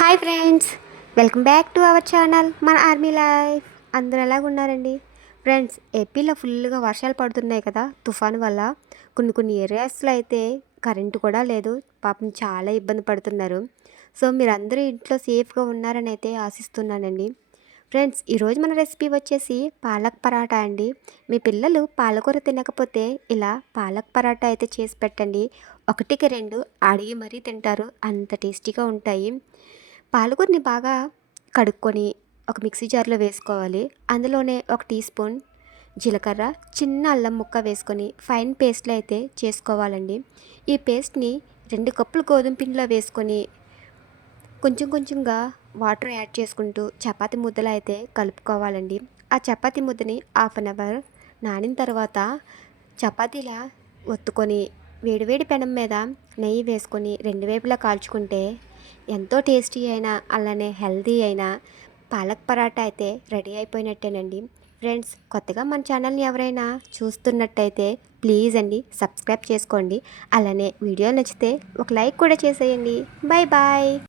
Hi friends welcome back to our channel మన army life. అందరూ ఎలాగున్నారండి ఫ్రెండ్స్ ఏపీలో ఫుల్గా వర్షాలు పడుతున్నాయి కదా తుఫాన్ వల్ల కొన్ని కొన్ని ఏరియాస్లో అయితే కరెంటు కూడా లేదు. పాపం చాలా ఇబ్బంది పడుతున్నారు. సో మీరందరూ ఇంట్లో సేఫ్గా ఉన్నారని అయితే ఆశిస్తున్నానండి. ఫ్రెండ్స్ ఈరోజు మన రెసిపీ వచ్చేసి పాలక్ పరాటా అండి. మీ పిల్లలు పాలకూర తినకపోతే ఇలా పాలక్ పరాటా అయితే చేసి పెట్టండి. ఒకటికి రెండు అడిగి మరీ తింటారు. అంత టేస్టీగా ఉంటాయి. పాలకూరని బాగా కడుక్కొని ఒక మిక్సీ జార్లో వేసుకోవాలి. అందులోనే ఒక టీ స్పూన్ జీలకర్ర చిన్న అల్లం ముక్క వేసుకొని ఫైన్ పేస్ట్లో అయితే చేసుకోవాలండి. ఈ పేస్ట్ని రెండు కప్పులు గోధుమ పిండిలో వేసుకొని కొంచెం కొంచెంగా వాటర్ యాడ్ చేసుకుంటూ చపాతి ముద్దలు అయితే కలుపుకోవాలండి. ఆ చపాతి ముద్దని హాఫ్ అన్ అవర్ నానిన తర్వాత చపాతీలా ఒత్తుకొని వేడివేడి పెనం మీద నెయ్యి వేసుకొని రెండు వైపులా కాల్చుకుంటే ఎంతో టేస్టీ అయినా అలానే హెల్తీ అయినా పాలక్ పరాటా అయితే రెడీ అయిపోయినట్టేనండి. ఫ్రెండ్స్ కొత్తగా మన ఛానల్ని ఎవరైనా చూస్తున్నట్టయితే ప్లీజ్ అండి సబ్స్క్రైబ్ చేసుకోండి. అలానే వీడియో నచ్చితే ఒక లైక్ కూడా చేసేయండి. Bye bye!